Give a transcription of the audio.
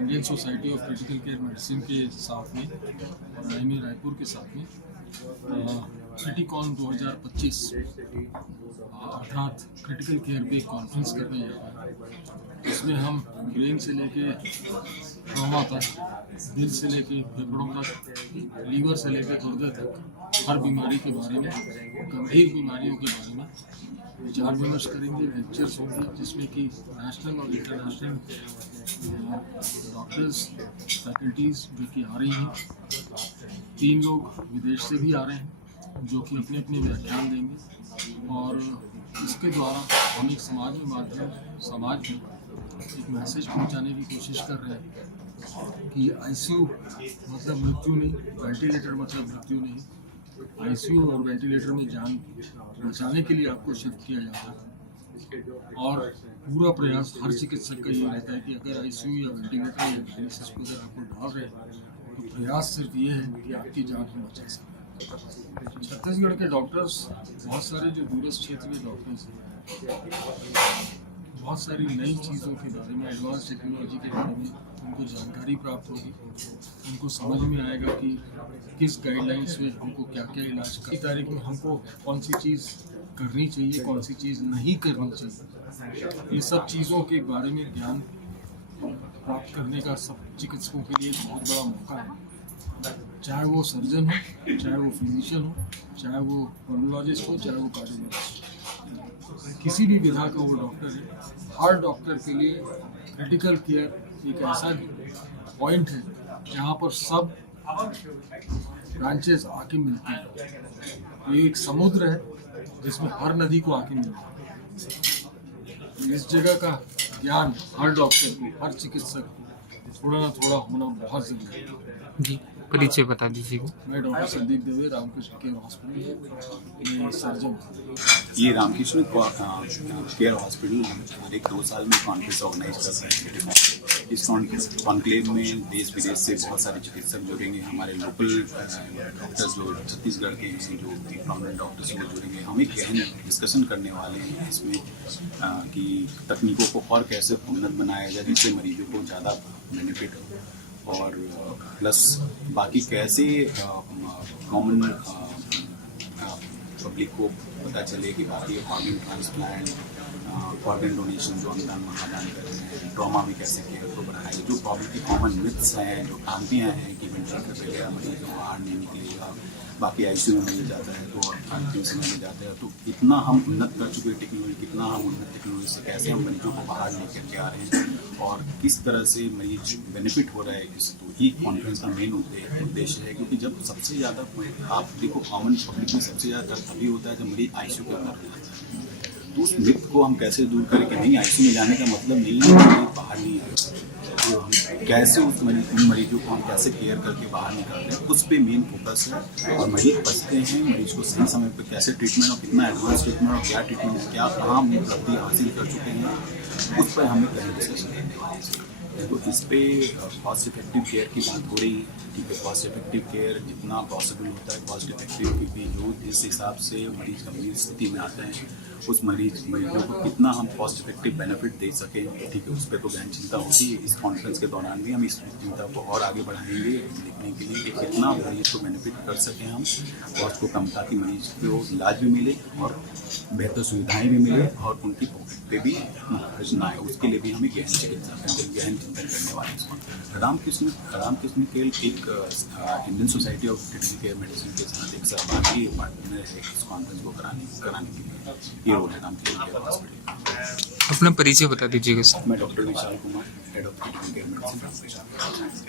Indian society of critical care medicine के साथ में और IIM रायपुर के साथ में क्रिटिकॉन 2025 अर्थात क्रिटिकल केयर पे कॉन्फ्रेंस करने जा रहे हैं। इसमें हम ब्रेन से लेके ट्रॉमा तक, दिल से लेके फेफड़ों तक, लीवर से लेके गुर्दे तक हर बीमारी के बारे में, गंभीर बीमारियों के बारे में विचार विमर्श करेंगे। लेक्चर्स होंगे जिसमें कि नेशनल और इंटरनेशनल डॉक्टर्स, फैकल्टीज़ जो कि आ रही हैं। 3 लोग विदेश से भी आ रहे हैं जो कि अपने अपने व्याख्यान देंगे और इसके द्वारा हम एक समाज में एक मैसेज पहुंचाने की कोशिश कर रहे हैं कि ICU मतलब मृत्यु नहीं, वेंटिलेटर मतलब मृत्यु नहीं। ICU और वेंटिलेटर में जान बचाने के लिए आपको शिफ्ट किया जाता है और पूरा प्रयास हर चिकित्सक का ये रहता है कि अगर ICU या वेंटिलेटर या डायलिसिस को अगर आपको डाल रहे हैं तो प्रयास सिर्फ ये है कि आपकी जान हम बचा सकें। छत्तीसगढ़ के डॉक्टर्स, बहुत सारे जो दूरस्थ क्षेत्र के डॉक्टर्स हैं, बहुत सारी नई चीज़ों के बारे में, एडवांस टेक्नोलॉजी के बारे में उनको जानकारी प्राप्त होगी। उनको समझ में आएगा कि किस गाइडलाइंस में हमको क्या क्या इलाज की तारीख में हमको कौन सी चीज़ करनी चाहिए, कौन सी चीज़ नहीं करनी चाहिए। ये सब चीज़ों के बारे में ज्ञान प्राप्त करने का सब चिकित्सकों के लिए बहुत बड़ा मौका है। चाहे वो सर्जन हो, चाहे वो फिजिशियन हो, चाहे वो पल्मोलॉजिस्ट हो, चाहे वो कार्डियोलॉजिस्ट हो, किसी भी विधा का वो डॉक्टर है। हर डॉक्टर के लिए क्रिटिकल केयर एक ऐसा पॉइंट है जहाँ पर सब ब्रांचेस आके मिलती हैं। ये एक समुद्र है जिसमें हर नदी को आके मिलती है। इस जगह का ज्ञान हर डॉक्टर को, हर चिकित्सक को थोड़ा ना थोड़ा होना बहुत जरूरी है। जी, परिचय बता दीजिएगा। मैं doctor Sandeep Dave, Ramakrishna care hospital में सर्जन। ये रामकृष्ण केयर हॉस्पिटल हर एक 2 साल में कॉन्फ्रेंस ऑर्गेनाइज करता है। इस कॉन्क्लेव में देश विदेश से बहुत सारे चिकित्सक जुड़ेंगे। हमारे लोकल डॉक्टर्स जो छत्तीसगढ़ के हैं, जो प्रोमिनेंट डॉक्टर्स वो जुड़ेंगे। हम एक गहन डिस्कशन करने वाले हैं इसमें कि तकनीकों को और कैसे उन्नत बनाया जाए जिससे मरीजों को ज़्यादा बेनिफिट हो, और प्लस बाकी कैसे कॉमन पब्लिक को पता चले कि बाकी ऑर्गन ट्रांसप्लांट, ऑर्गन डोनेशन, जो अनुदान महादान कर रहे हैं, ट्रॉमा में कैसे केयर को बढ़ाया जाए। जो प्रॉब्लम कॉमन मिथ्स हैं, जो भ्रांतियाँ हैं कि वेंटिलेटर पे गया मरीज बाहर नहीं निकलेगा, बाकी ICU में मिल जाता है तो अंतिम समय में जाता है। तो इतना हम उन्नत कर चुके हैं टेक्नोलॉजी, कितना हम उन्नत टेक्नोलॉजी से कैसे हम मरीजों को बाहर लेकर के आ रहे हैं और किस तरह से मरीज बेनिफिट हो रहा है इस। तो ये कॉन्फ्रेंस का मेन उद्देश्य है, क्योंकि जब सबसे ज़्यादा आप देखो कॉमन पब्लिक में सबसे ज़्यादा दर्द तभी होता है जब मरीज ICU के अंदर हो जाता है। तो उस मिथ को हम कैसे दूर करें कि नहीं ICU में जाने का मतलब नहीं है कि बाहर नहीं है। तो हम कैसे उन मरीजों को हम कैसे केयर करके बाहर निकालते हैं, उस पे मेन फोकस है। और मरीज बचते हैं, मरीज को सही समय पे कैसे ट्रीटमेंट और कितना एडवांस ट्रीटमेंट और क्या ट्रीटमेंट, क्या कहाँ हम उपलब्धि हासिल कर चुके हैं, उस पर हमें कहीं डिस्कशन करने वाले हैं। तो इस पे कॉस्ट इफेक्टिव केयर की बात हो रही है। ठीक है, कॉस्ट इफेक्टिव केयर जितना पॉसिबल होता है कॉस्ट इफेक्टिव, क्योंकि जो जिस हिसाब से मरीज गंभीर स्थिति में आता है उस मरीजों को कितना हम कॉस्ट इफेक्टिव बेनिफिट दे सकें। ठीक है, उस पर तो गहन चिंता होती है। इस कॉन्फ्रेंस के दौरान भी हम इस चिंता को और आगे बढ़ाएंगे देखने के लिए कि कितना मरीज को बेनिफिट कर सकें हम, कॉस्ट को कम, ताकि मरीज को इलाज भी मिले और बेहतर सुविधाएं भी मिले और उनकी पॉकेट पे भी खर्च ना आए। उसके लिए भी हमें गहन चिंतन करने वाले हैं। रामकृष्ण केयर एक Indian society of critical care medicine के साथ एक सहभागी पार्टनर है इस कॉन्फ्रेंस को कराने के लिए। ये रोल है रामकृष्ण केयर हॉस्पिटल। अपना परिचय बता दीजिएगा सर। मैं doctor Vishal Kumar, head of critical care medicine.